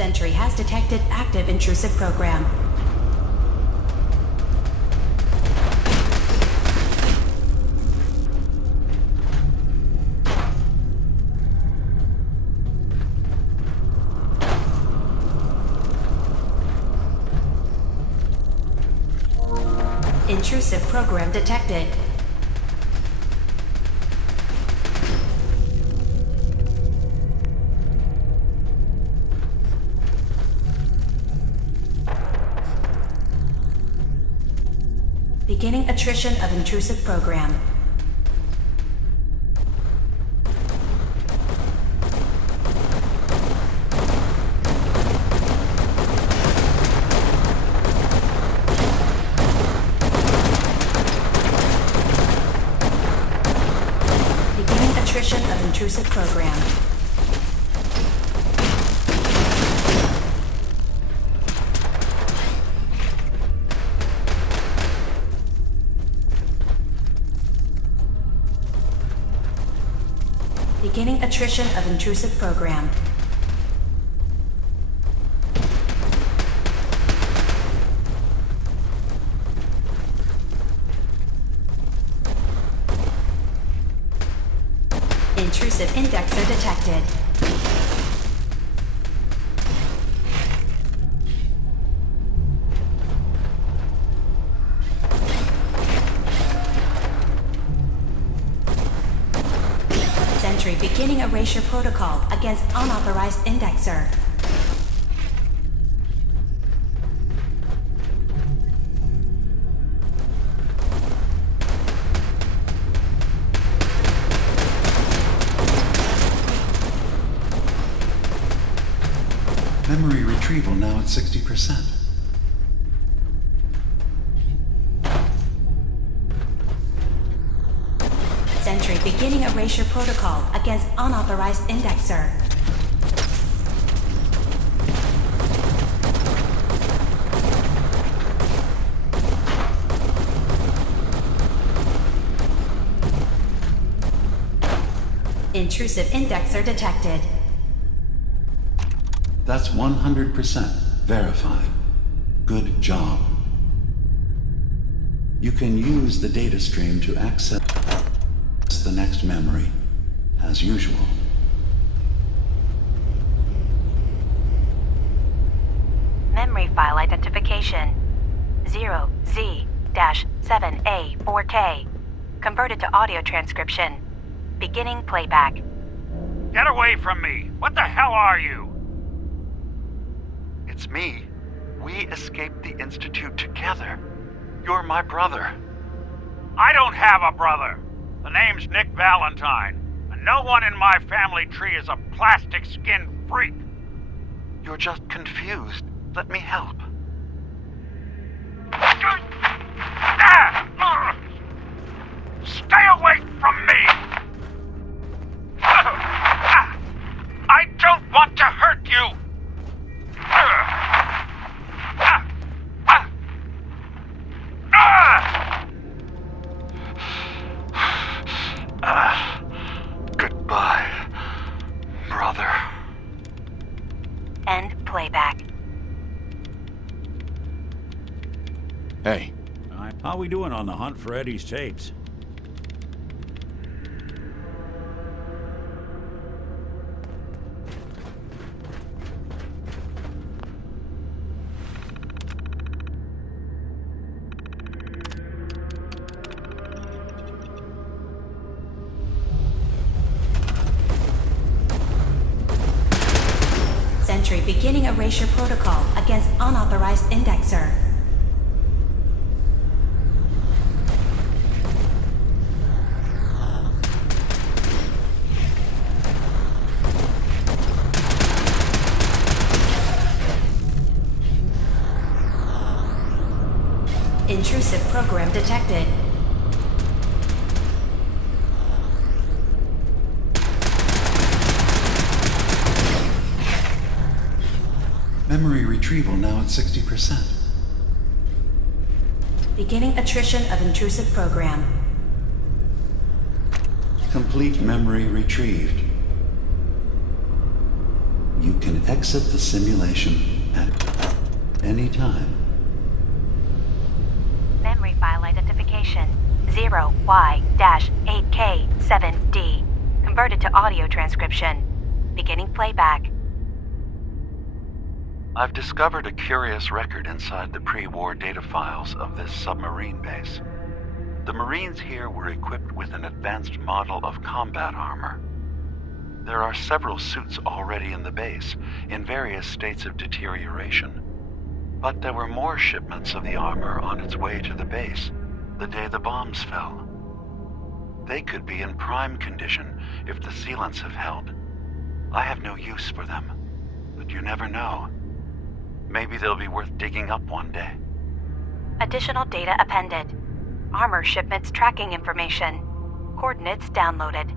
Sentry has detected active intrusive program. Intrusive program detected. Beginning attrition of intrusive program. Beginning attrition of intrusive program. Beginning attrition of intrusive program. Intrusive indexer detected. Sentry beginning erasure protocol against unauthorized indexer. Memory retrieval now at 60%. Sentry beginning erasure protocol against unauthorized indexer. Intrusive indexer detected. That's 100% verified. Good job. You can use the data stream to access the next memory, as usual. Memory file identification 0Z-7A4K. Converted to audio transcription. Beginning playback. Get away from me! What the hell are you? It's me. We escaped the Institute together. You're my brother. I don't have a brother. The name's Nick Valentine, and no one in my family tree is a plastic-skinned freak. You're just confused. Let me help. Stay away from me! I don't want to hurt you! Goodbye, brother. End playback. Hey, how we doing on the hunt for Eddie's tapes? Sentry beginning erasure protocol against unauthorized indexer. Intrusive program detected. Memory retrieval now at 60%. Beginning attrition of intrusive program. Complete memory retrieved. You can exit the simulation at any time. Memory file identification 0Y-8K7D. Converted to audio transcription. Beginning playback. I've discovered a curious record inside the pre-war data files of this submarine base. The Marines here were equipped with an advanced model of combat armor. There are several suits already in the base, in various states of deterioration. But there were more shipments of the armor on its way to the base the day the bombs fell. They could be in prime condition if the sealants have held. I have no use for them, but you never know. Maybe they'll be worth digging up one day. Additional data appended. Armor shipments tracking information. Coordinates downloaded.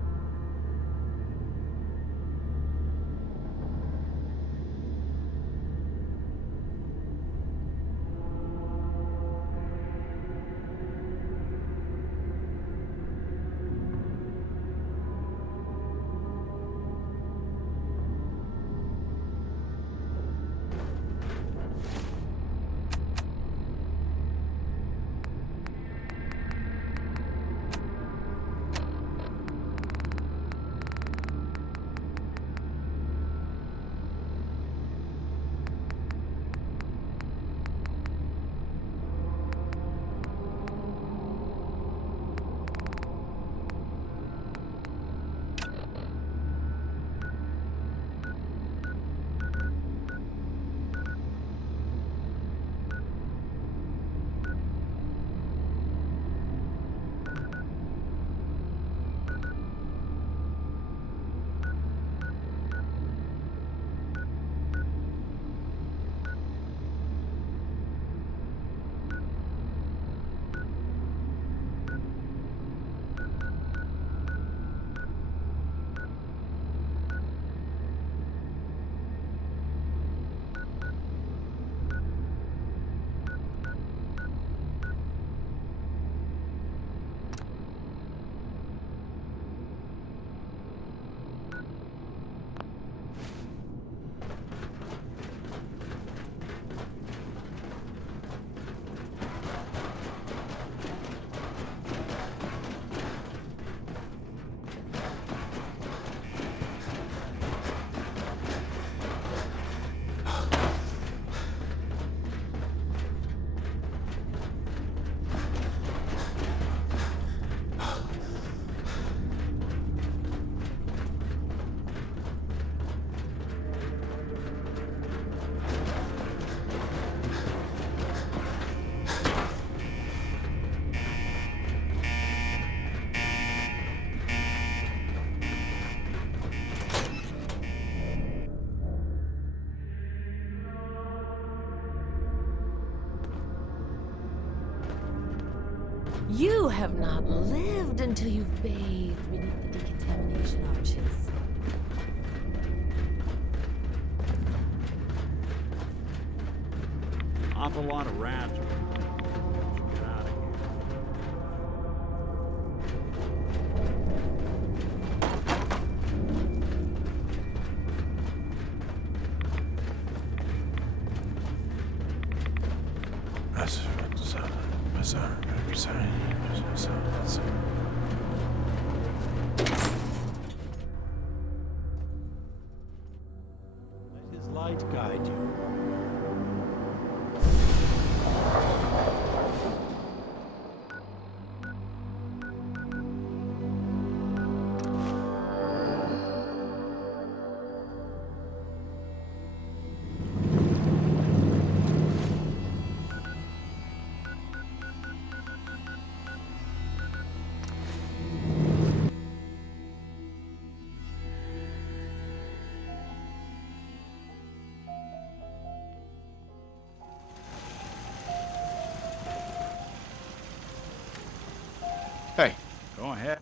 You have not lived until you've bathed beneath the decontamination arches. Awful lot of rats. Get out of here. Let his light guide you. Hey, go ahead.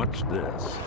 What's this?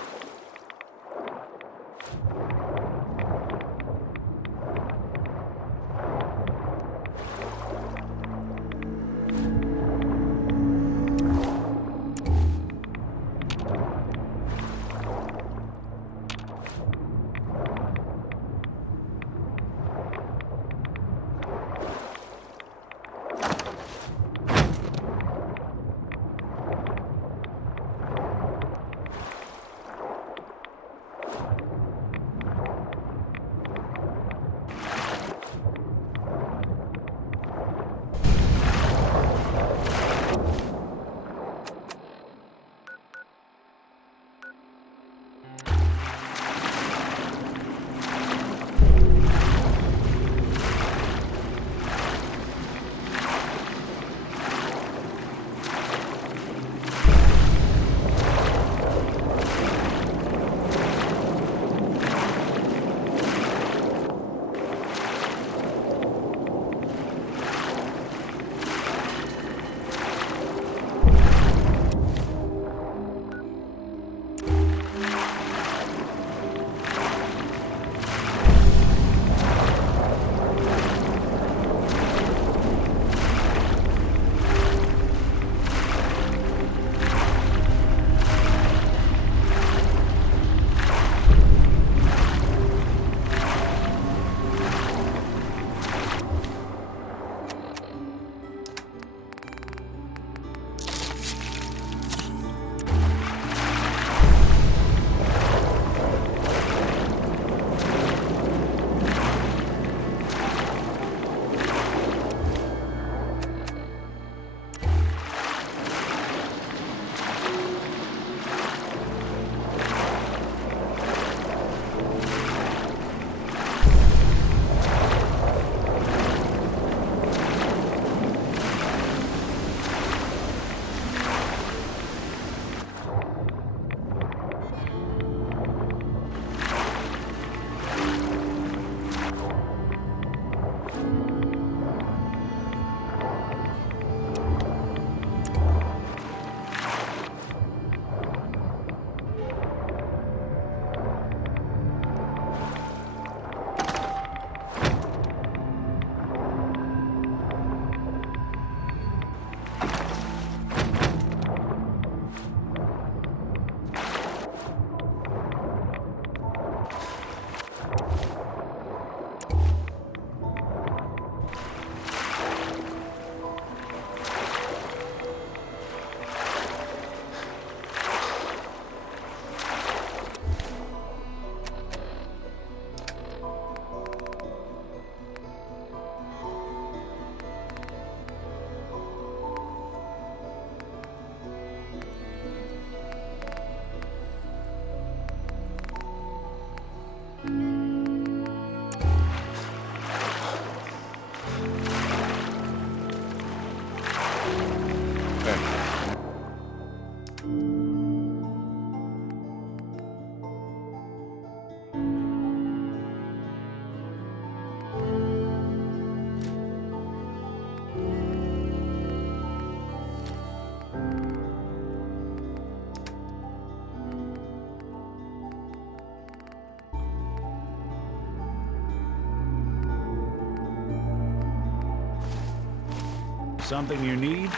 Something you need?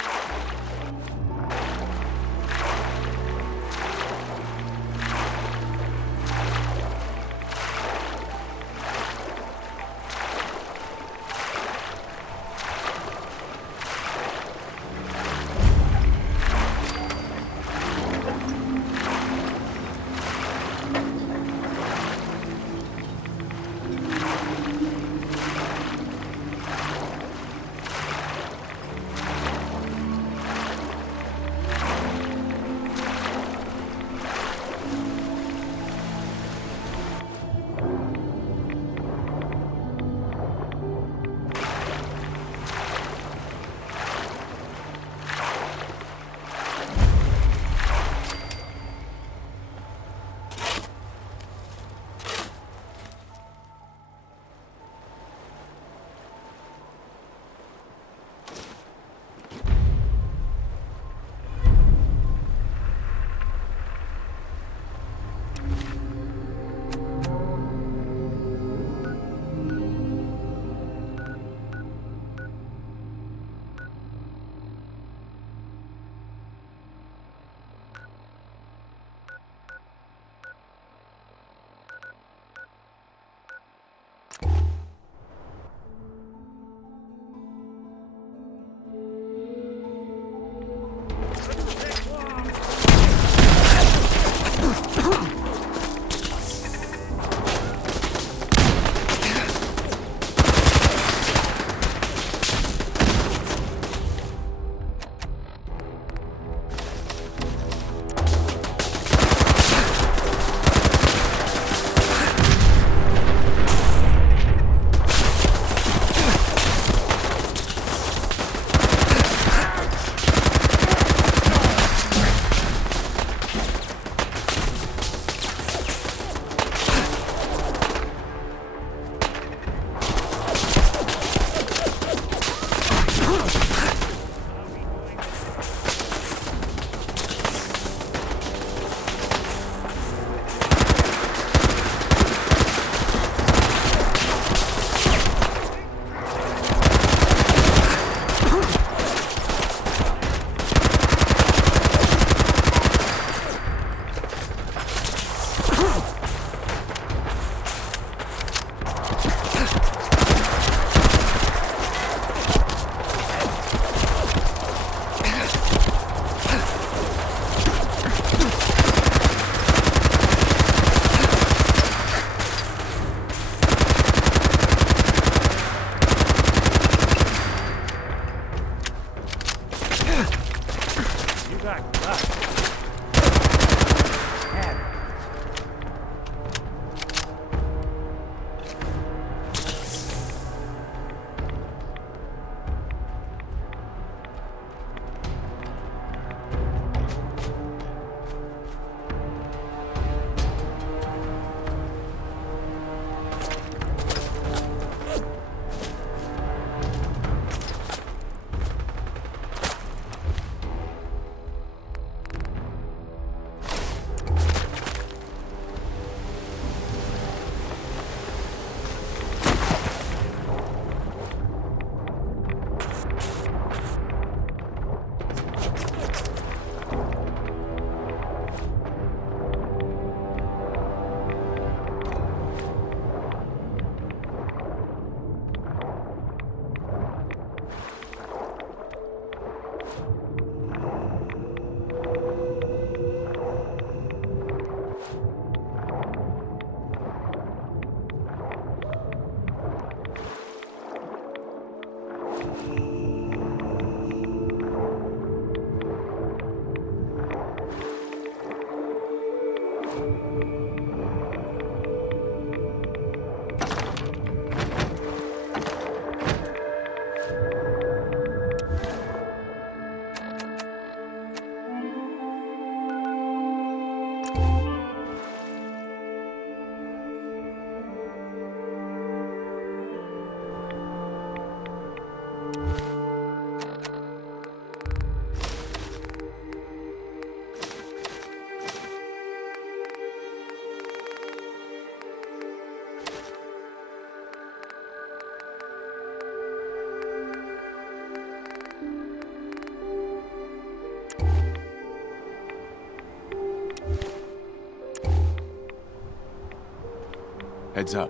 Heads up.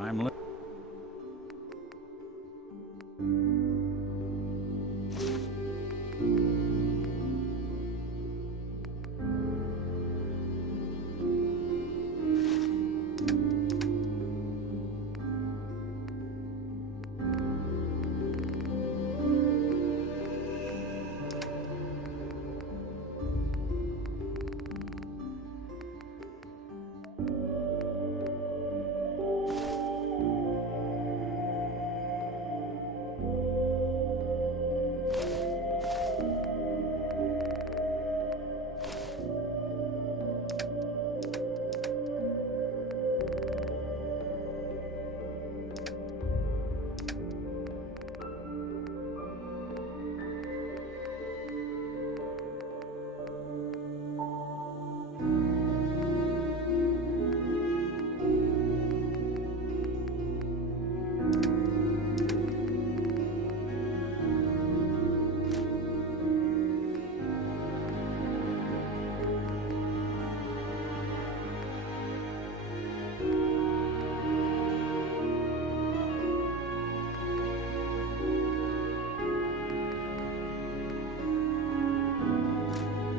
I'm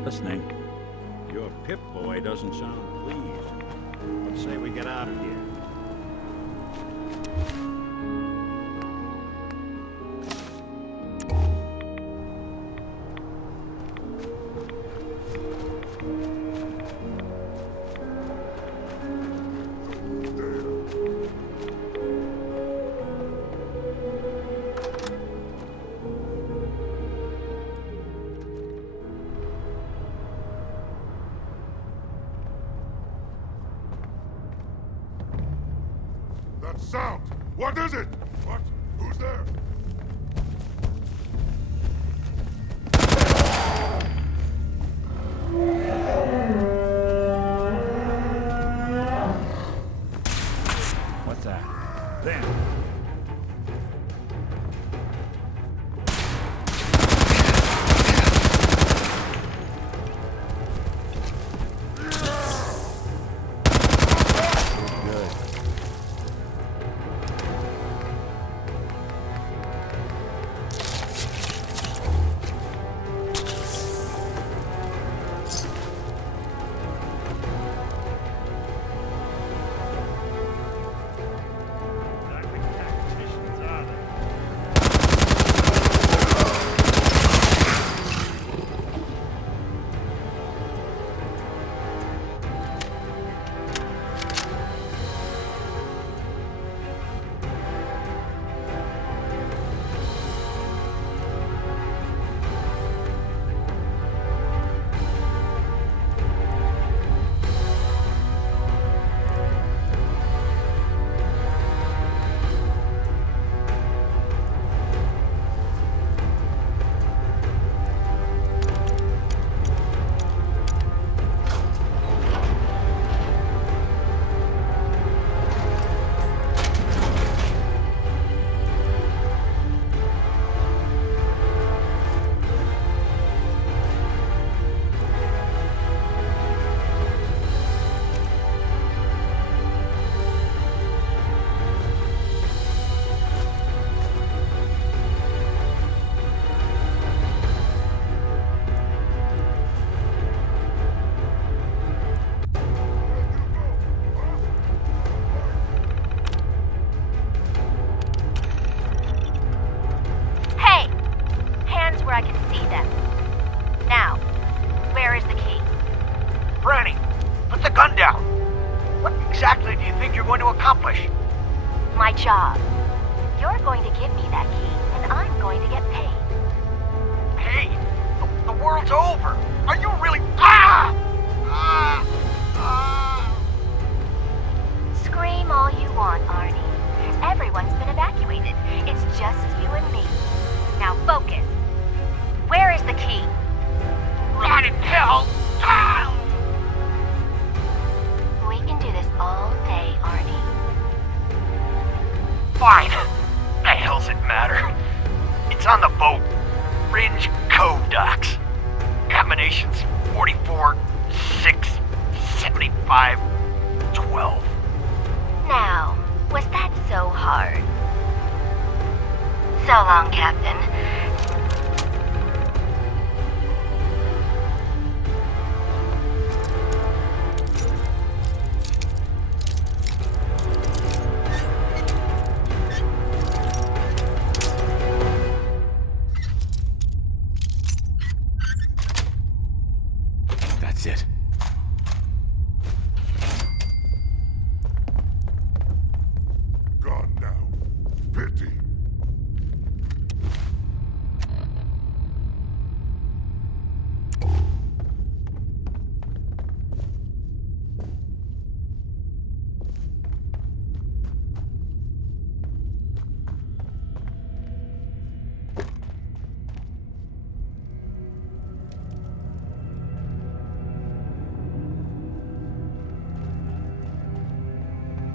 listening. Your Pip-Boy doesn't sound pleased. Let's say we get out of here. That sound! What is it? What? Who's there? What's that? Then. going to accomplish? My job. You're going to give me that key, and I'm going to get paid. Hey, the world's over. Are you really... Ah! Ah! Ah! Scream all you want, Arnie. Everyone's been evacuated. It's just you and me. Now focus. Where is the key? Rot in hell! Ah! We can do this all day, Arnie. Fine. The hell's it matter? It's on the boat. Ringe Cove docks. Combinations 44, 6, 75, 12. Now, was that so hard? So long, Captain. That's it. Gone now. Pity.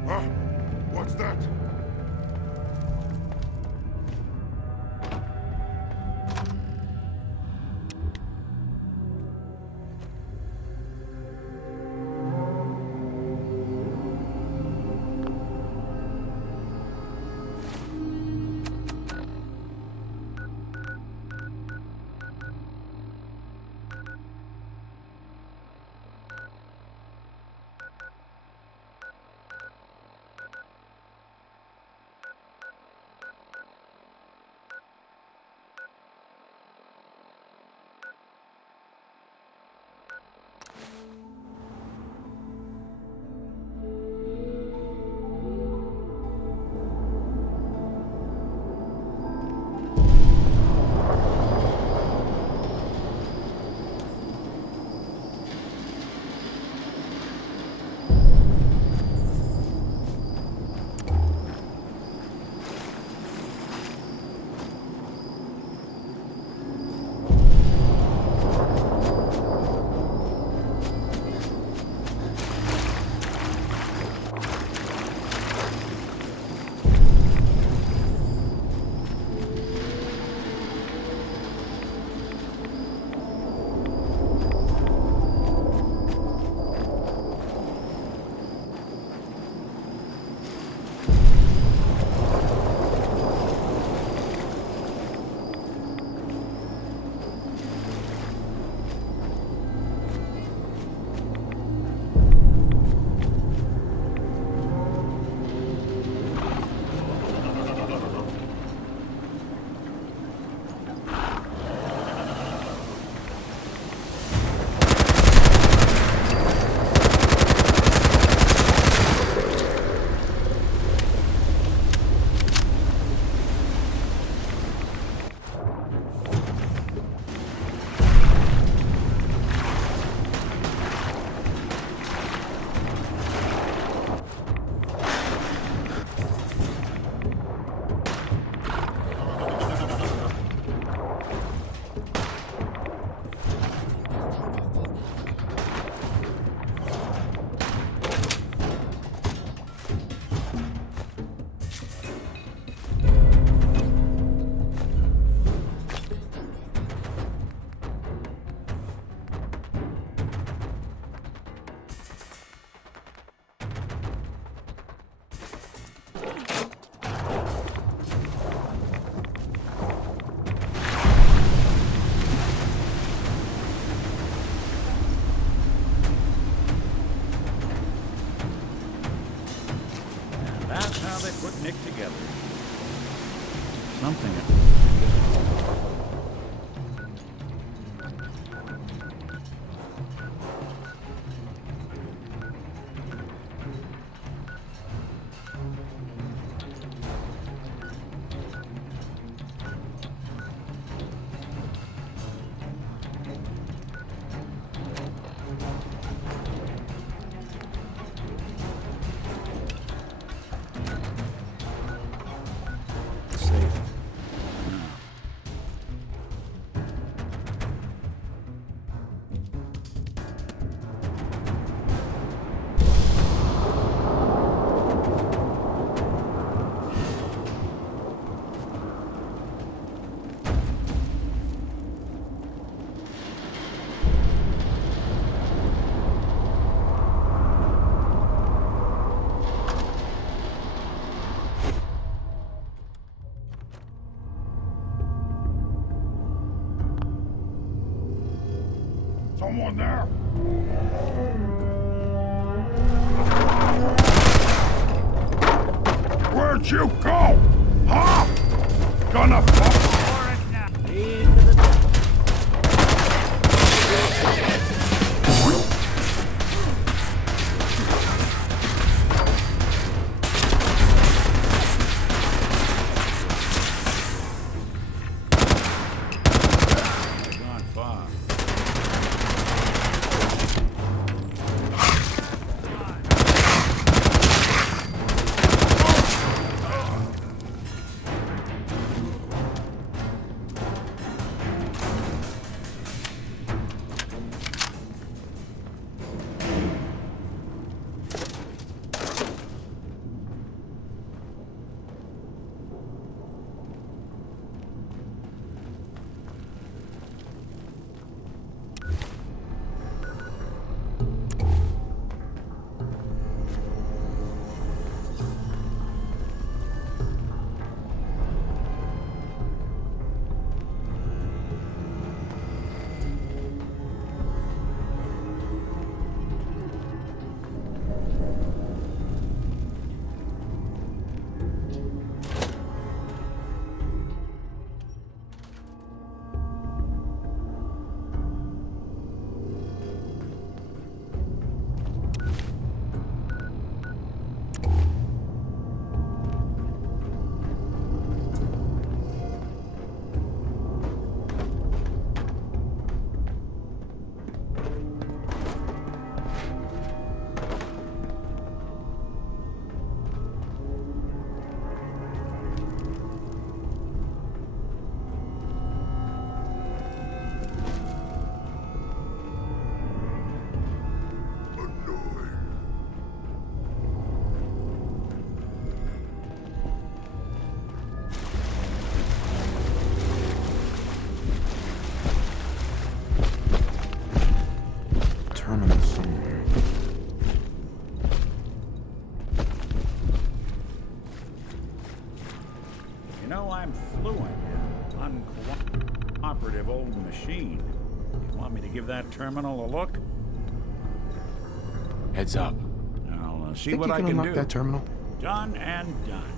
Huh? What's that? put Nick together. Something. Someone there? Where'd you go? Huh? Gonna fuck? You know, I'm fluent in uncooperative old machine. You want me to give that terminal a look? Heads up. I'll see Think what you I can can unlock do. that terminal? Done and done.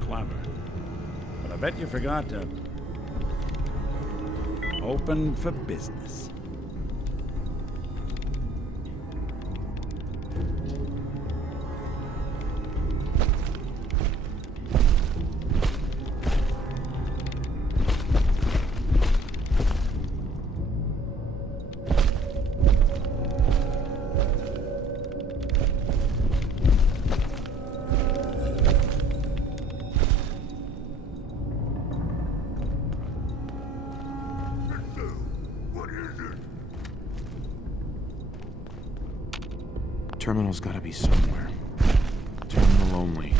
Clever. But I bet you forgot to open for business. Terminal's gotta be somewhere. Terminal only.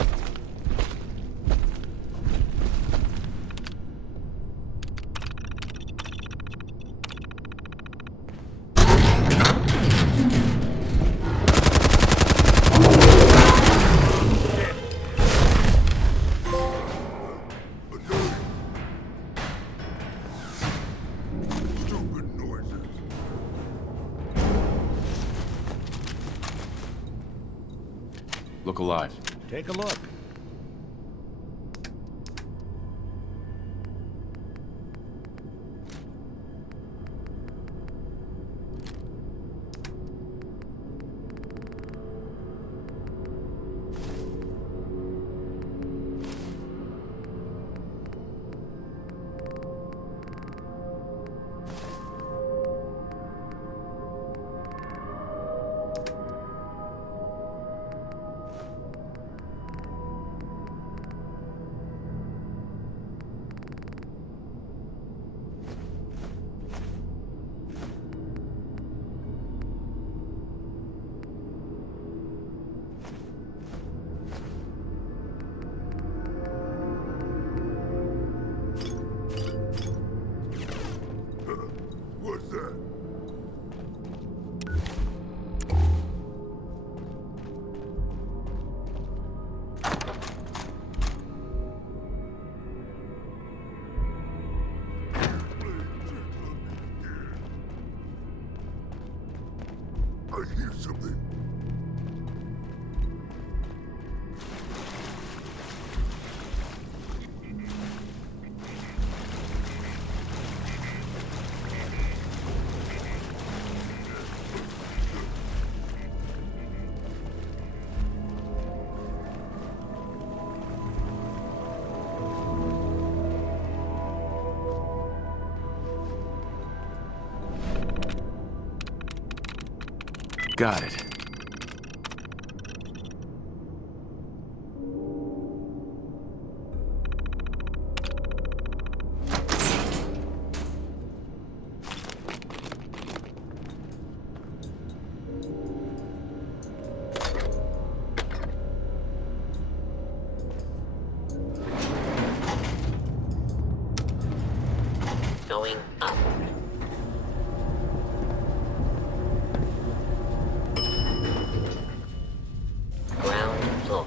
Look alive. Take a look. What's that? I hear something. Got it. Going up. Ground floor.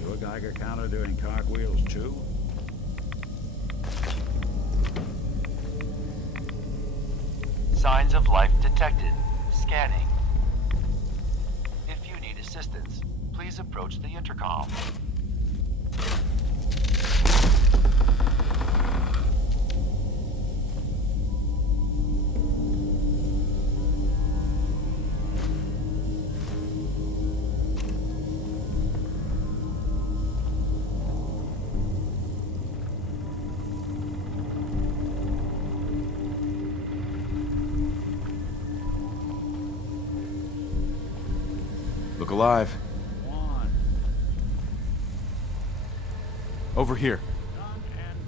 Your Geiger counter doing cartwheels too? Signs of life detected. Scanning. If you need assistance, please approach the intercom. Look alive. Come on. Over here. Done and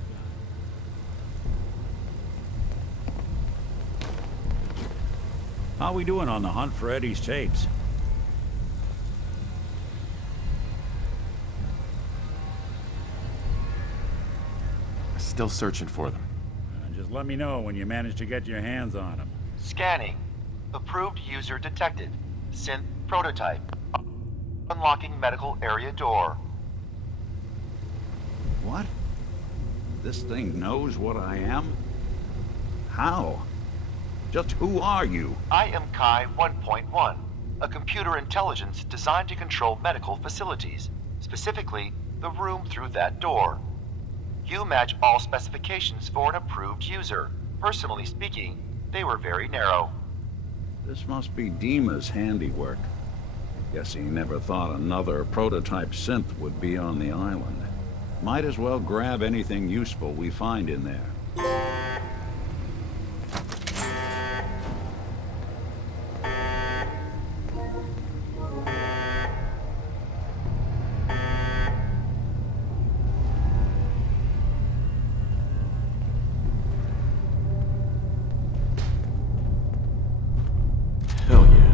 done. How we doing on the hunt for Eddie's tapes? Still searching for them. Just let me know when you manage to get your hands on them. Scanning. Approved user detected. Synth prototype. Unlocking medical area door. What? This thing knows what I am? How? Just who are you? I am Kai 1.1, a computer intelligence designed to control medical facilities, specifically the room through that door. You match all specifications for an approved user. Personally speaking, they were very narrow. This must be DiMa's handiwork. Guess he never thought another prototype synth would be on the island. Might as well grab anything useful we find in there. Hell yeah.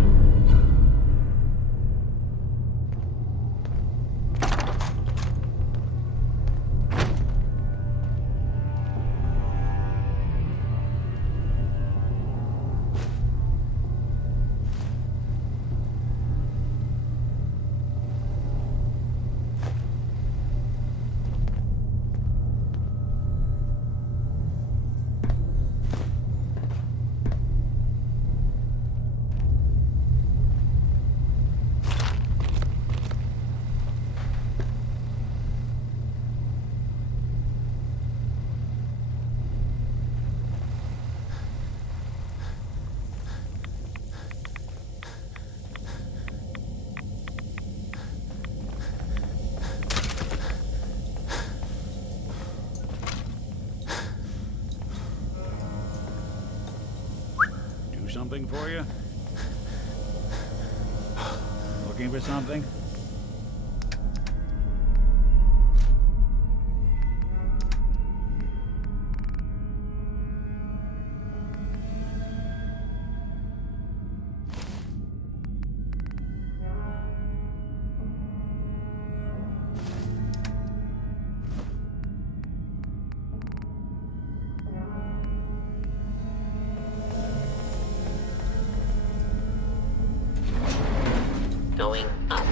Something for you? Looking for something? Going up.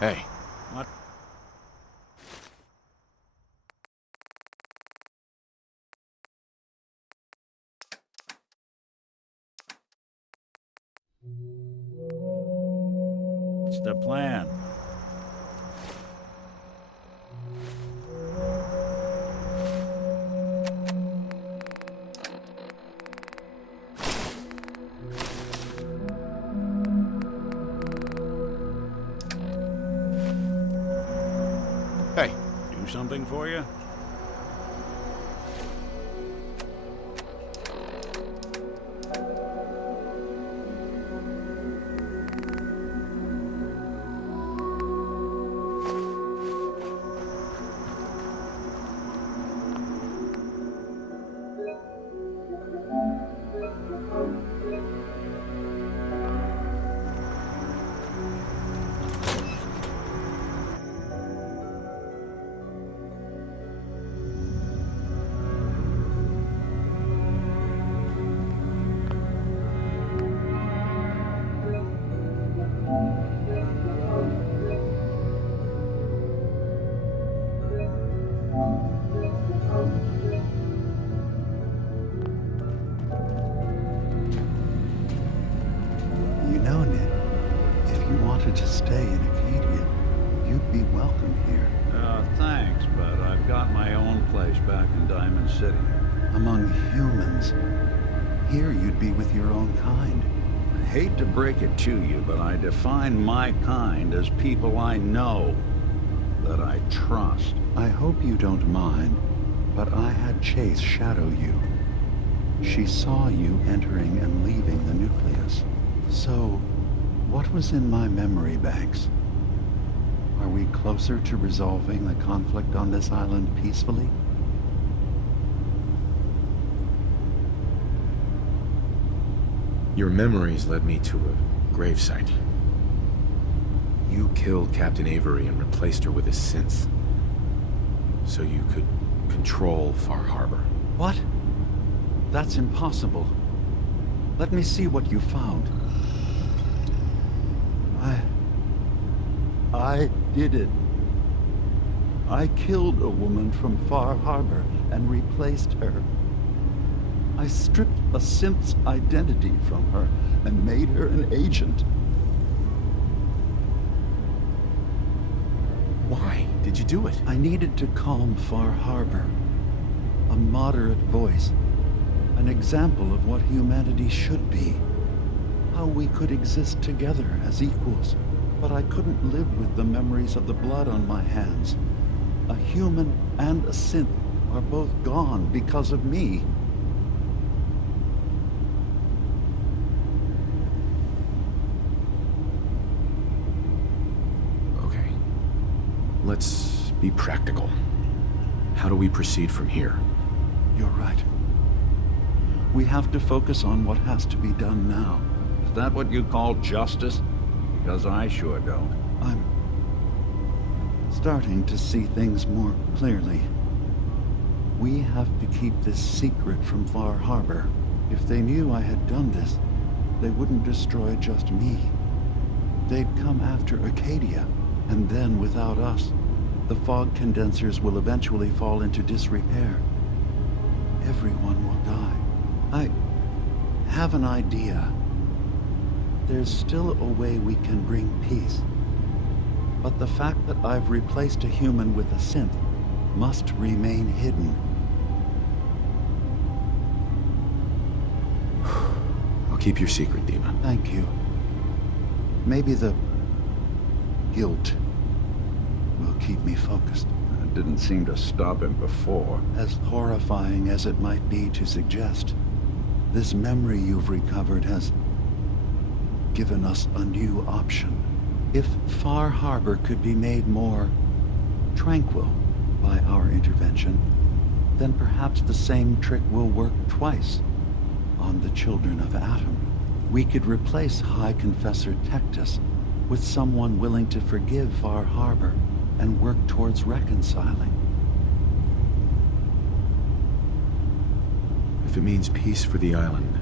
Hey. What? What's the plan? Hey. Do something for you? You know, Nick, if you wanted to stay in Acadia, you'd be welcome here. Thanks, but I've got my own place back in Diamond City. Among humans. Here you'd be with your own kind. I hate to break it to you, but I define my kind as people I know, that I trust. I hope you don't mind, but I had Chase shadow you. She saw you entering and leaving the nucleus. So, what was in my memory banks? Are we closer to resolving the conflict on this island peacefully? Your memories led me to a gravesite. You killed Captain Avery and replaced her with a synth, so you could control Far Harbor. What? That's impossible. Let me see what you found. I did it. I killed a woman from Far Harbor and replaced her. I stripped a synth's identity from her and made her an agent. Why did you do it? I needed to calm Far Harbor. A moderate voice. An example of what humanity should be. How we could exist together as equals. But I couldn't live with the memories of the blood on my hands. A human and a synth are both gone because of me. Okay. Let's be practical. How do we proceed from here? You're right. We have to focus on what has to be done now. Is that what you call justice? Because I sure don't. I'm starting to see things more clearly. We have to keep this secret from Far Harbor. If they knew I had done this, they wouldn't destroy just me. They'd come after Acadia, and then without us, the fog condensers will eventually fall into disrepair. Everyone will die. I have an idea. There's still a way we can bring peace. But the fact that I've replaced a human with a synth must remain hidden. I'll keep your secret, DiMA. Thank you. Maybe the guilt will keep me focused. It didn't seem to stop him before. As horrifying as it might be to suggest, this memory you've recovered has given us a new option. If Far Harbor could be made more tranquil by our intervention, then perhaps the same trick will work twice on the children of Atom. We could replace High Confessor Tectus with someone willing to forgive Far Harbor and work towards reconciling. If it means peace for the island,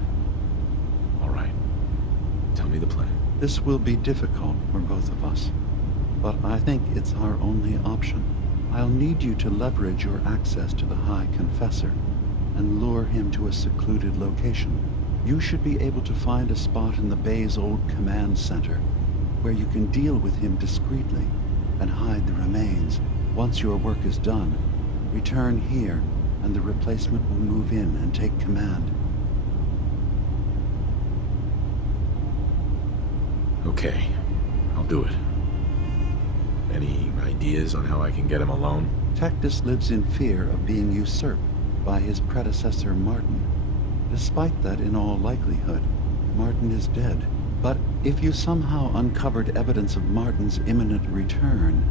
all right. Tell me the plan. This will be difficult for both of us. but I think it's our only option. I'll need you to leverage your access to the High Confessor and lure him to a secluded location. You should be able to find a spot in the Bay's old command center where you can deal with him discreetly and hide the remains. Once your work is done, return here and the replacement will move in and take command. Okay, I'll do it. Any ideas on how I can get him alone? Tectus lives in fear of being usurped by his predecessor Martin. Despite that, in all likelihood, Martin is dead. But if you somehow uncovered evidence of Martin's imminent return,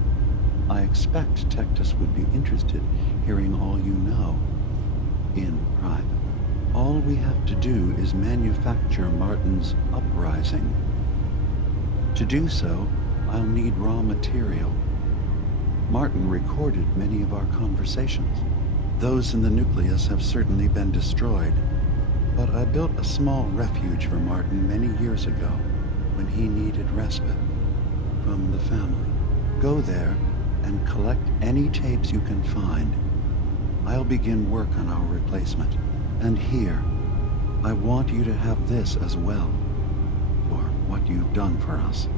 I expect Tectus would be interested hearing all you know in private. All we have to do is manufacture Martin's uprising. To do so, I'll need raw material. Martin recorded many of our conversations. Those in the nucleus have certainly been destroyed, but I built a small refuge for Martin many years ago when he needed respite from the family. Go there and collect any tapes you can find. I'll begin work on our replacement. And here, I want you to have this as well, for what you've done for us.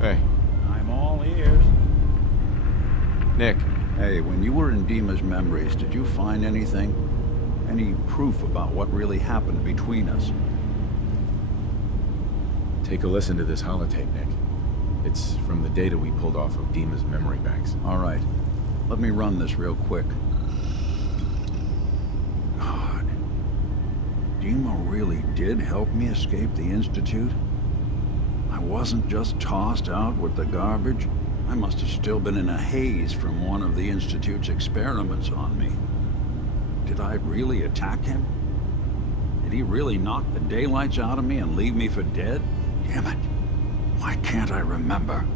Hey. I'm all ears. Nick. Hey, when you were in DiMa's memories, did you find anything? Any proof about what really happened between us? Take a listen to this holotape, Nick. It's from the data we pulled off of DiMa's memory banks. All right. Let me run this real quick. God. DiMa really did help me escape the Institute? I wasn't just tossed out with the garbage. I must have still been in a haze from one of the Institute's experiments on me. Did I really attack him? Did he really knock the daylights out of me and leave me for dead? Damn it. Why can't I remember?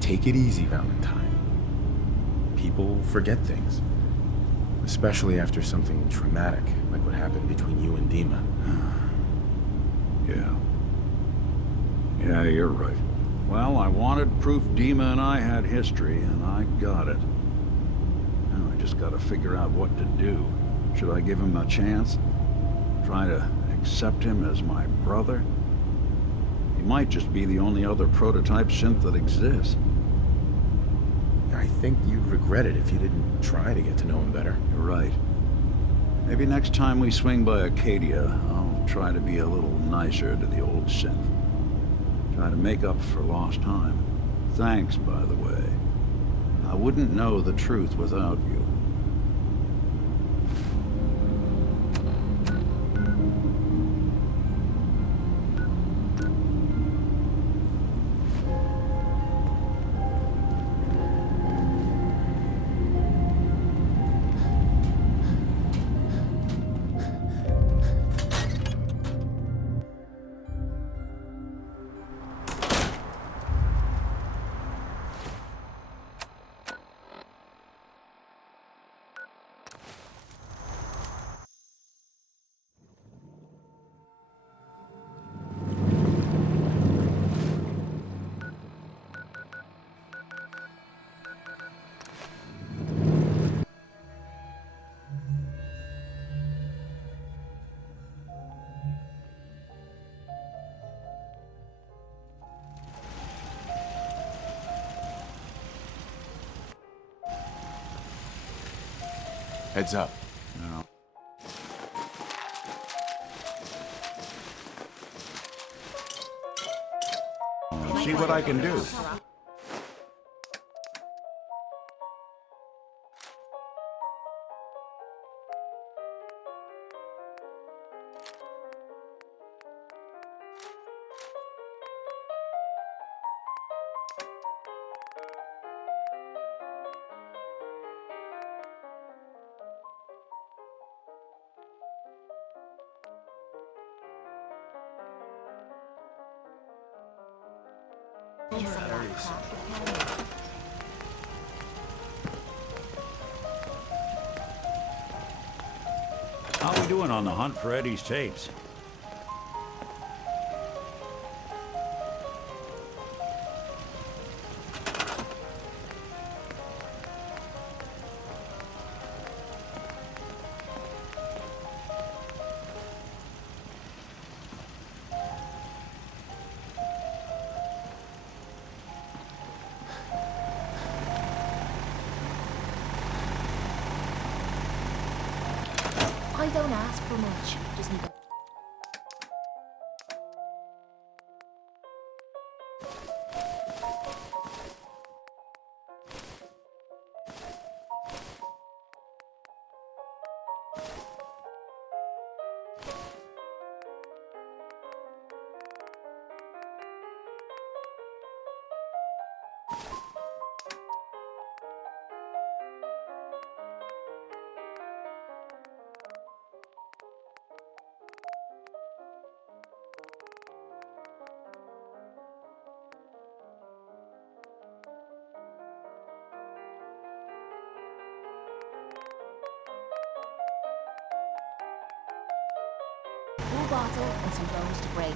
Take it easy, Valentine. People forget things. Especially after something traumatic, like what happened between you and DiMa. Yeah. Yeah, you're right. Well, I wanted proof DiMa and I had history, and I got it. Now I just gotta figure out what to do. Should I give him a chance? Try to accept him as my brother? He might just be the only other prototype synth that exists. I think you'd regret it if you didn't try to get to know him better. You're right. Maybe next time we swing by Acadia, I'll try to be a little nicer to the old synth. Try to make up for lost time. Thanks, by the way. I wouldn't know the truth without you. Heads up. No. See what I can do. Yes, I got crap to carry. How we doing on the hunt for Eddie's tapes? I don't ask for much, just need to... Full bottle and some bones to break.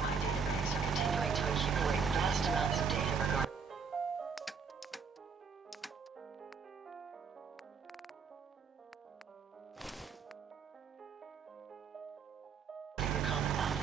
My database are continuing to accumulate vast amounts of data regarding the Commonwealth.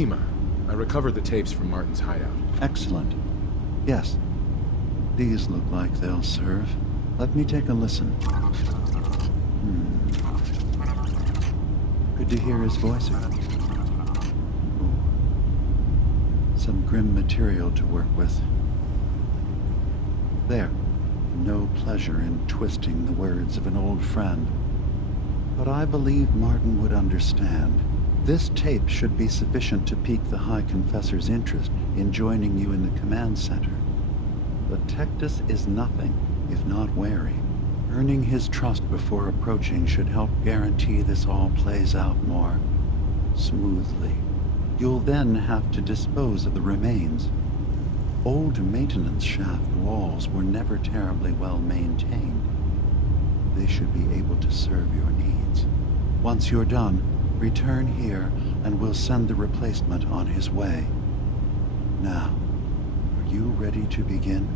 DiMA. I recovered the tapes from Martin's hideout. Excellent. Yes. These look like they'll serve. Let me take a listen. Good to hear his voice again. Some grim material to work with. There. No pleasure in twisting the words of an old friend. But I believe Martin would understand. This tape should be sufficient to pique the High Confessor's interest in joining you in the command center. But Tectus is nothing if not wary. Earning his trust before approaching should help guarantee this all plays out more smoothly. You'll then have to dispose of the remains. Old maintenance shaft walls were never terribly well maintained. They should be able to serve your needs. Once you're done, return here and we'll send the replacement on his way. Now, are you ready to begin?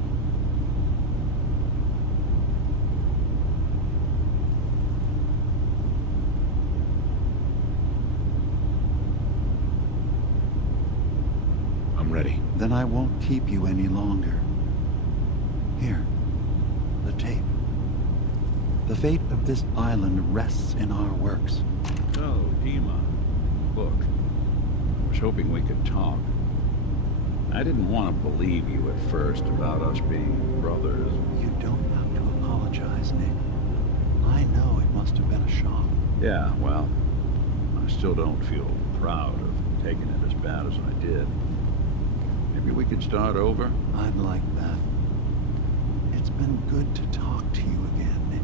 I'm ready. Then I won't keep you any longer. Here, the tape. The fate of this island rests in our works. So, DiMA, look, I was hoping we could talk. I didn't want to believe you at first about us being brothers. You don't have to apologize, Nick. I know it must have been a shock. Yeah, well, I still don't feel proud of taking it as bad as I did. Maybe we could start over? I'd like that. It's been good to talk to you again, Nick.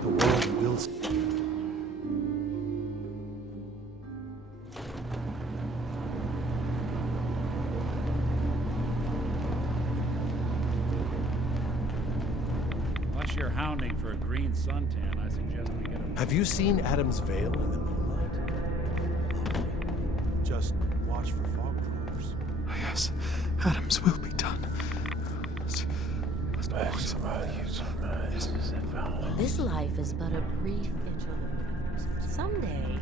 The world will... Unless you're hounding for a green suntan, I suggest we get a... Have you seen Adam's Vale in the moonlight? Lovely. Just watch for fog crawlers. Yes, Adams will be done. This life is but a brief interlude. Someday.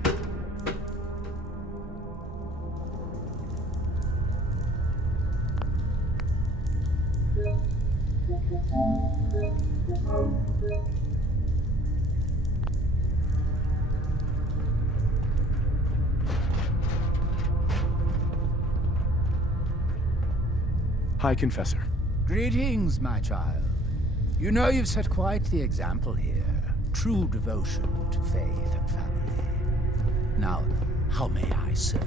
High Confessor. Greetings, my child. You know you've set quite the example here. True devotion to faith and family. Now, how may I serve?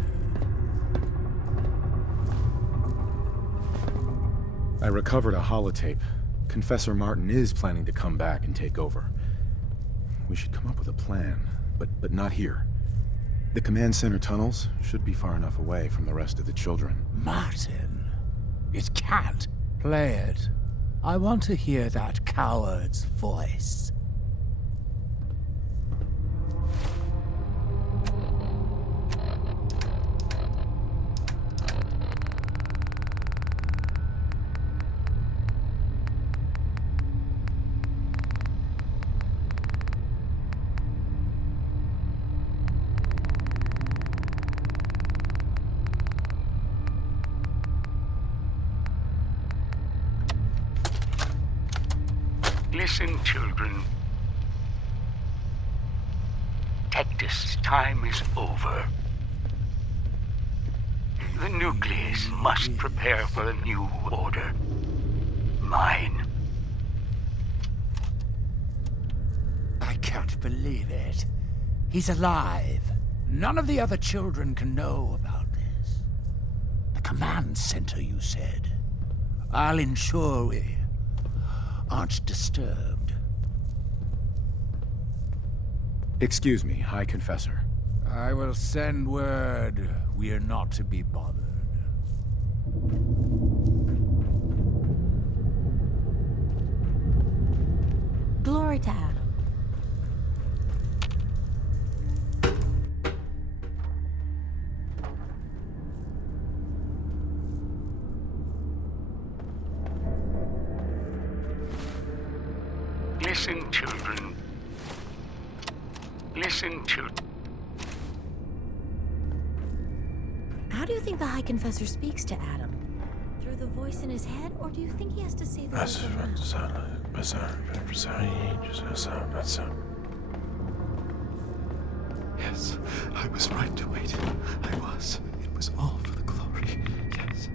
I recovered a holotape. Confessor Martin is planning to come back and take over. We should come up with a plan, but not here. The command center tunnels should be far enough away from the rest of the children. Martin, it can't. Play it. I want to hear that coward's voice. Listen, children. Tectus, time is over. The nucleus must prepare for a new order. Mine. I can't believe it. He's alive. None of the other children can know about this. The command center, you said. I'll ensure we aren't disturbed. Excuse me, High Confessor. I will send word we are not to be bothered. Glory to Adam. Listen, children. Listen, children. How do you think the High Confessor speaks to Adam? Through the voice in his head, or do you think he has to say the words out loud? Yes, I was right to wait. I was. It was all for the glory. Yes.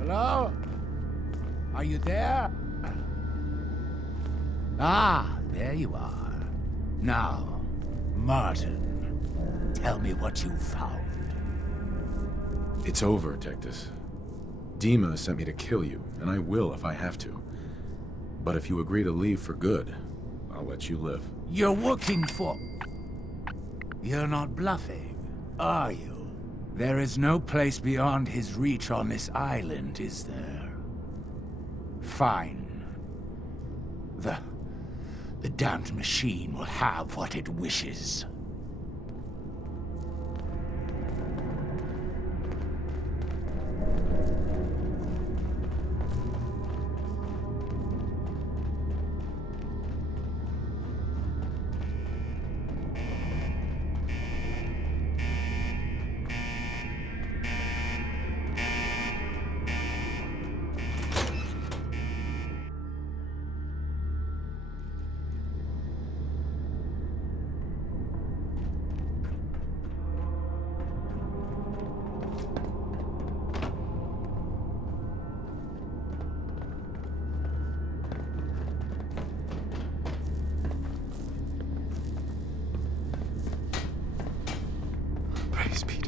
Hello? Are you there? Ah, there you are. Now, Martin, tell me what you found. It's over, Tectus. DiMA sent me to kill you, and I will if I have to. But if you agree to leave for good, I'll let you live. You're working for... You're not bluffing, are you? There is no place beyond his reach on this island, is there? Fine. The damned machine will have what it wishes.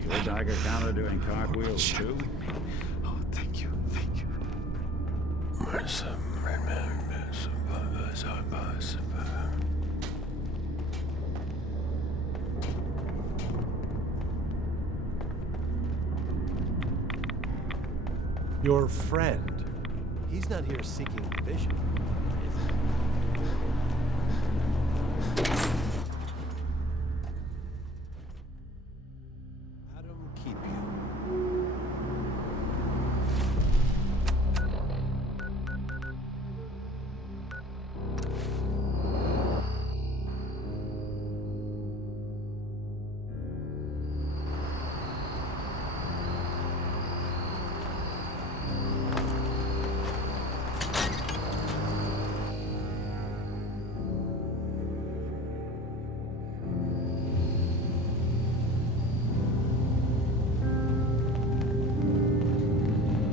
Your Tiger counter doing cartwheels too? Oh, thank you, thank you. Your friend. He's not here seeking vision, is he? Adam keep you.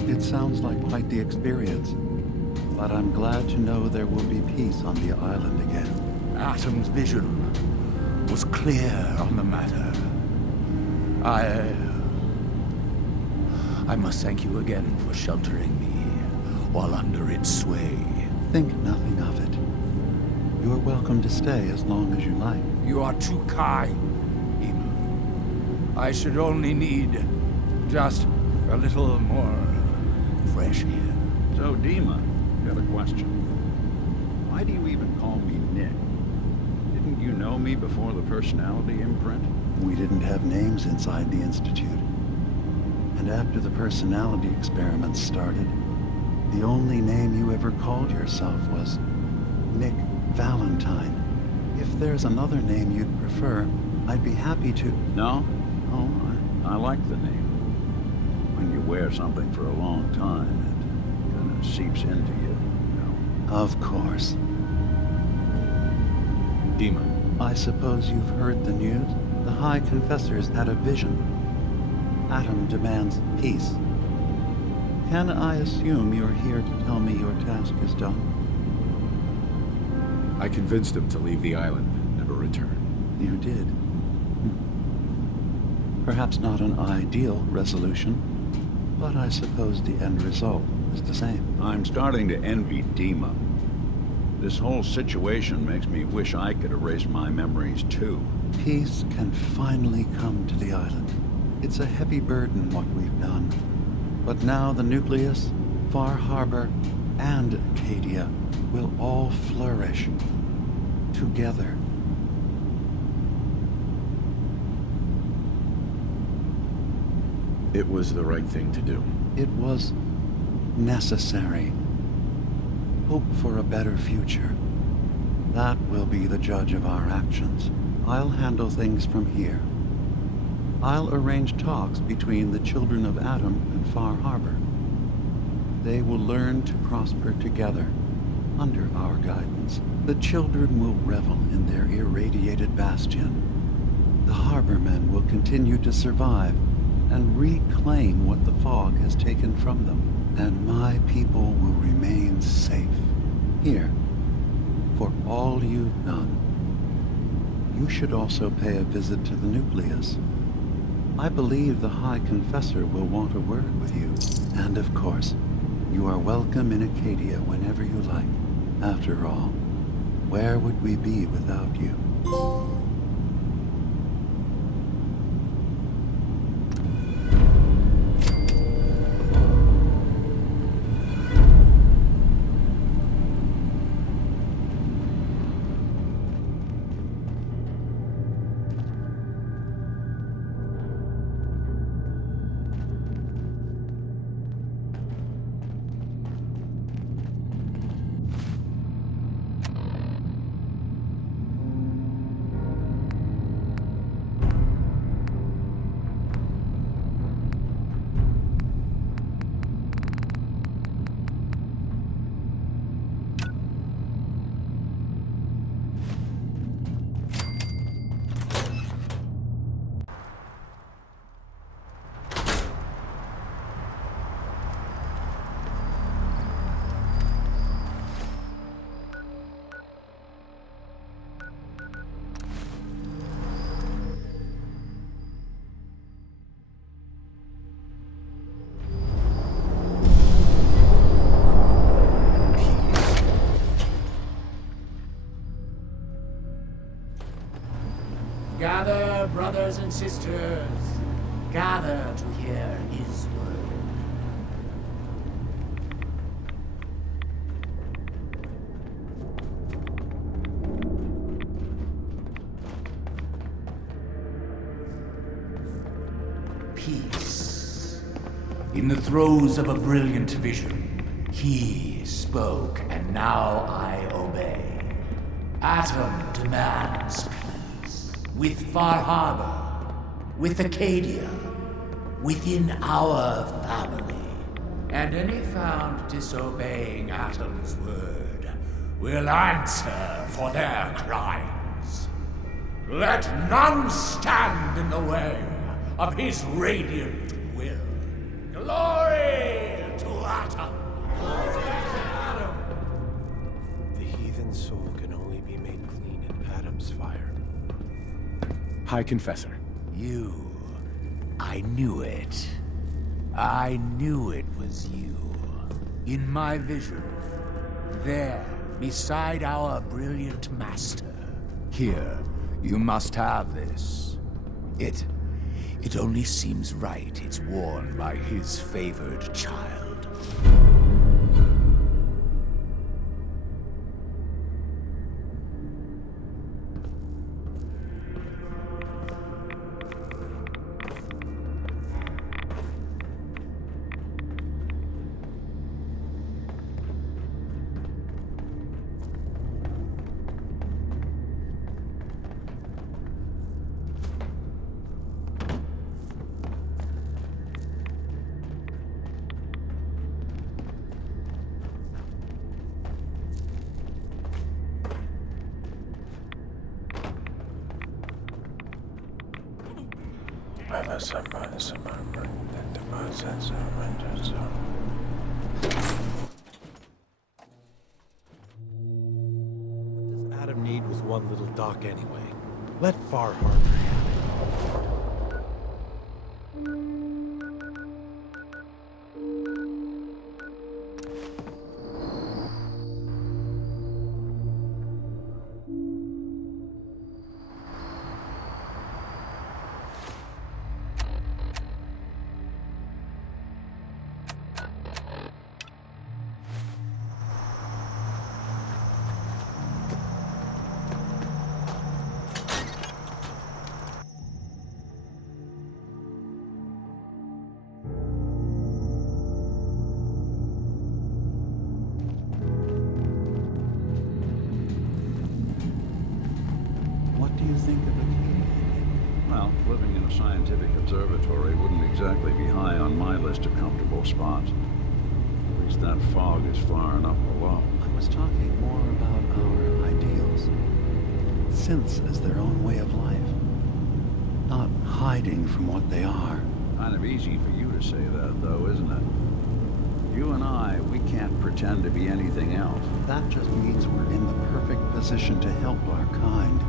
It sounds like quite the experience, but I'm glad to know there will be peace on the island again. Atom's vision was clear on the matter. I must thank you again for sheltering me while under its sway. Think nothing of it. You're welcome to stay as long as you like. You are too kind, DiMA. I should only need just a little more fresh air. So, DiMA, got a question. Why do you even call me Nick? Didn't you know me before the personality imprint? We didn't have names inside the Institute. And after the personality experiments started, the only name you ever called yourself was Nick Valentine. If there's another name you'd prefer, I'd be happy to... No? Oh, I like the name. When you wear something for a long time, it kind of seeps into you, you know. Of course. DiMA. I suppose you've heard the news? The High Confessor's had a vision. Atom demands peace. Can I assume you're here to tell me your task is done? I convinced him to leave the island, never return. You did. Perhaps not an ideal resolution, but I suppose the end result is the same. I'm starting to envy DiMA. This whole situation makes me wish I could erase my memories too. Peace can finally come to the island. It's a heavy burden what we've done. But now the nucleus, Far Harbor, and Acadia will all flourish together. It was the right thing to do. It was necessary. Hope for a better future. That will be the judge of our actions. I'll handle things from here. I'll arrange talks between the children of Atom and Far Harbor. They will learn to prosper together under our guidance. The children will revel in their irradiated bastion. The Harbormen will continue to survive and reclaim what the fog has taken from them. And my people will remain safe. Here, for all you've done. You should also pay a visit to the nucleus. I believe the High Confessor will want a word with you. And of course, you are welcome in Acadia whenever you like. After all, where would we be without you? Gather, brothers and sisters, gather to hear his word. In the throes of a brilliant vision, he spoke, and now I obey. Atom demands peace. With Far Harbor, with Acadia, within our family. And any found disobeying Atom's word will answer for their crimes. Let none stand in the way of his radiant will. Glory to Atom! Glory to Atom! The heathen soul can only be made clean in Atom's fire. High Confessor. You. I knew it. I knew it was you. In my vision. There, beside our brilliant master. Here, you must have this. It only seems right it's worn by his favored child. What does Adam need with one little dock anyway? Let Far Harbor handle it. Well, living in a scientific observatory wouldn't exactly be high on my list of comfortable spots. At least that fog is far enough below. I was talking more about our ideals. Synths as their own way of life. Not hiding from what they are. Kind of easy for you to say that, though, isn't it? You and I, we can't pretend to be anything else. That just means we're in the perfect position to help our kind.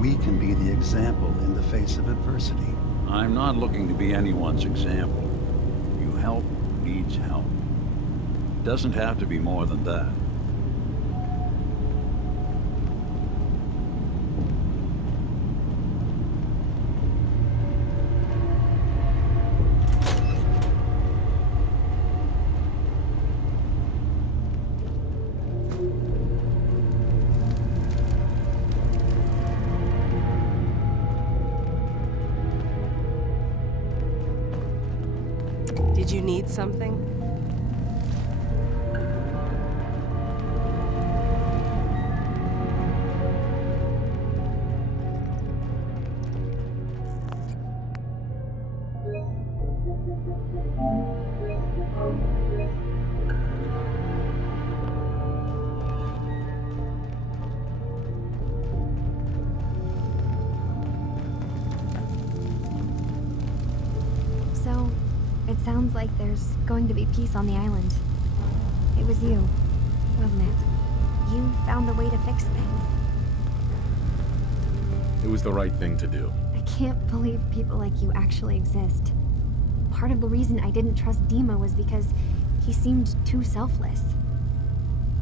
We can be the example in the face of adversity. I'm not looking to be anyone's example. You help needs help. Doesn't have to be more than that. Did you need something? So, it sounds like there's going to be peace on the island. It was you, wasn't it? You found a way to fix things. It was the right thing to do. I can't believe people like you actually exist. Part of the reason I didn't trust DiMA was because he seemed too selfless.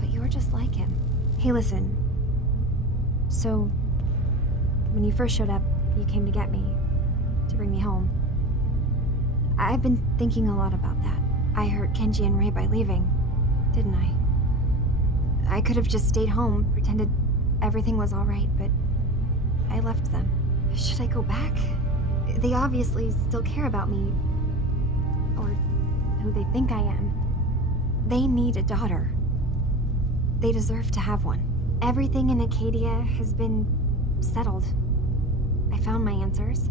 But you're just like him. Hey, listen. So, when you first showed up, you came to get me, to bring me home. I've been thinking a lot about that. I hurt Kenji and Ray by leaving, didn't I? I could have just stayed home, pretended everything was alright, but I left them. Should I go back? They obviously still care about me. Or who they think I am. They need a daughter. They deserve to have one. Everything in Acadia has been settled. I found my answers.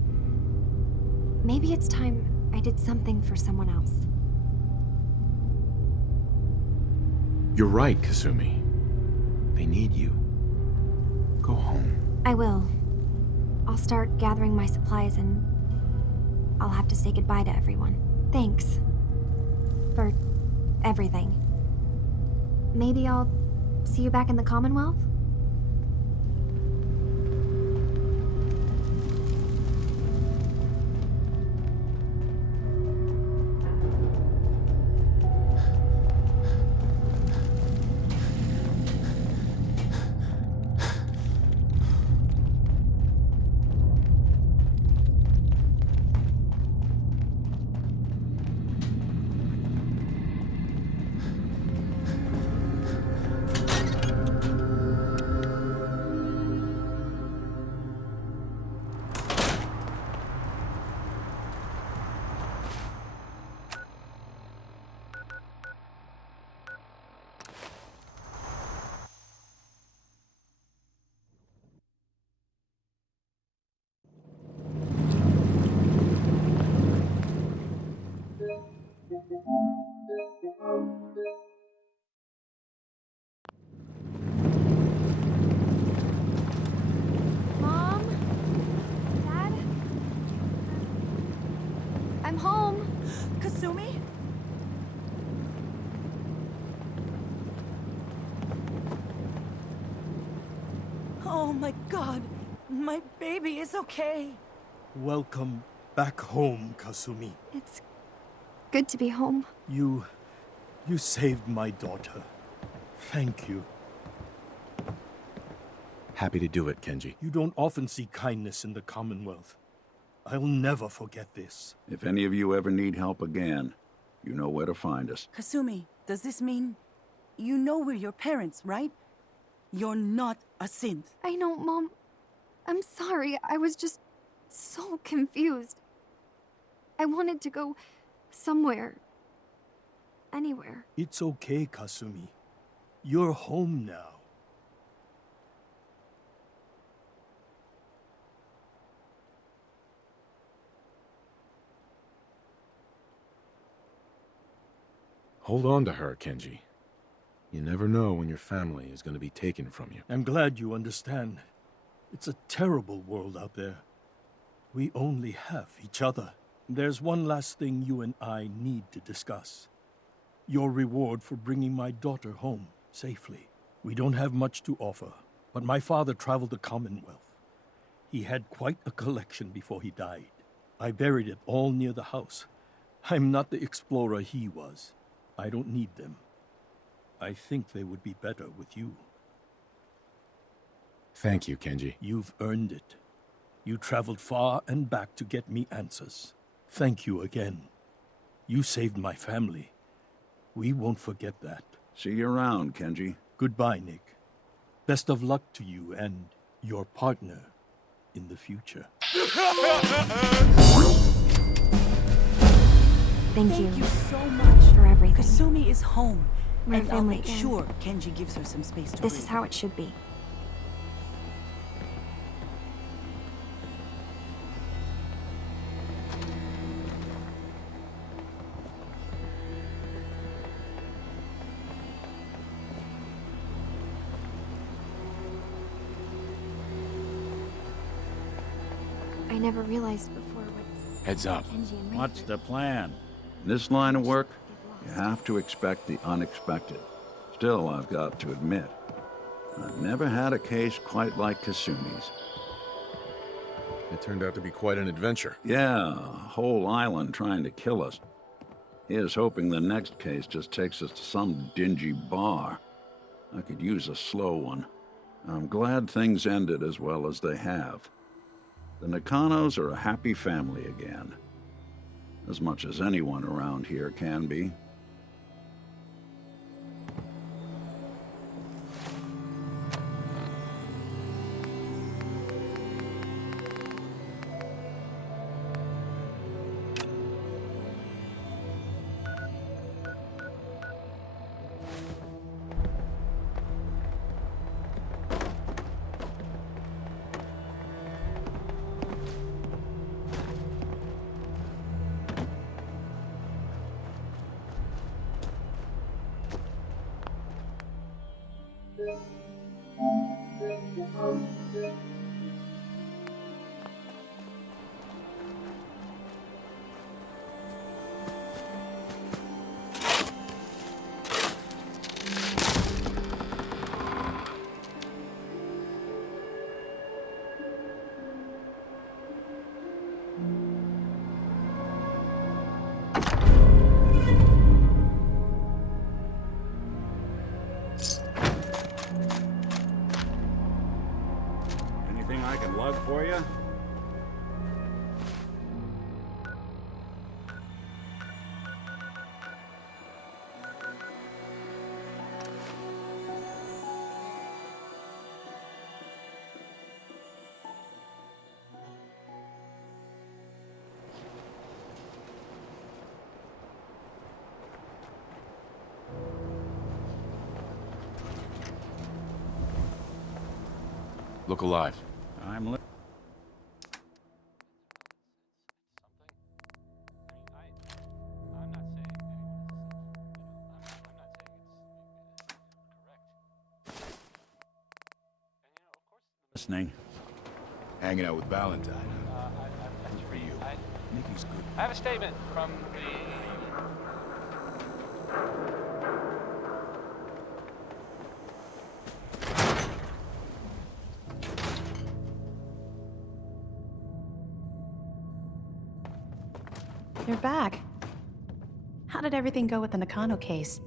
Maybe it's time I did something for someone else. You're right, Kasumi. They need you. Go home. I will. I'll start gathering my supplies and I'll have to say goodbye to everyone. Thanks. For everything. Maybe I'll see you back in the Commonwealth? Mom? Dad? I'm home. Kasumi? Oh my god, my baby is okay. Welcome back home, Kasumi. It's good to be home. You saved my daughter. Thank you. Happy to do it, Kenji. You don't often see kindness in the Commonwealth. I'll never forget this. If any of you ever need help again, you know where to find us. Kasumi, does this mean you know we're your parents, right? You're not a synth. I know, Mom. I'm sorry. I was just so confused. I wanted to go somewhere. Anywhere. It's okay, Kasumi. You're home now. Hold on to her, Kenji. You never know when your family is going to be taken from you. I'm glad you understand. It's a terrible world out there. We only have each other. There's one last thing you and I need to discuss. Your reward for bringing my daughter home safely. We don't have much to offer, but my father traveled the Commonwealth. He had quite a collection before he died. I buried it all near the house. I'm not the explorer he was. I don't need them. I think they would be better with you. Thank you, Kenji. You've earned it. You traveled far and back to get me answers. Thank you again. You saved my family. We won't forget that. See you around, Kenji. Goodbye, Nick. Best of luck to you and your partner in the future. Thank you so much for everything. Kasumi is home. We're And I'll family make again. sure Kenji gives her some space to This breathe. is how it should be. I never realized before what Heads up. Kenji and Ray What's the plan? In this line of work, you have to expect the unexpected. Still, I've got to admit, I've never had a case quite like Kasumi's. It turned out to be quite an adventure. Yeah, a whole island trying to kill us. Here's hoping the next case just takes us to some dingy bar. I could use a slow one. I'm glad things ended as well as they have. The Nakanos are a happy family again. As much as anyone around here can be. Anything I can lug for you? Look alive. I'm li- listening. Hanging out with Valentine, huh? Good for you. Nikki's good. I have a statement from the... You're back. How did everything go with the Nakano case?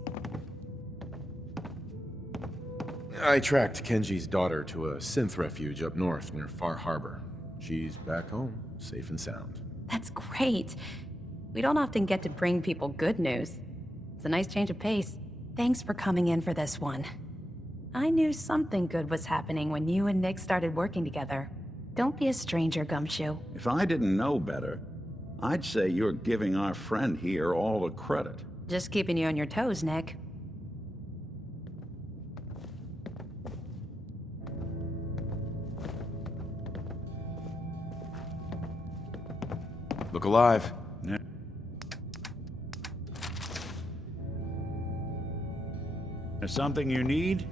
I tracked Kenji's daughter to a synth refuge up north near Far Harbor. She's back home, safe and sound. That's great. We don't often get to bring people good news. It's a nice change of pace. Thanks for coming in for this one. I knew something good was happening when you and Nick started working together. Don't be a stranger, Gumshoe. If I didn't know better, I'd say you're giving our friend here all the credit. Just keeping you on your toes, Nick. Look alive. There's something you need?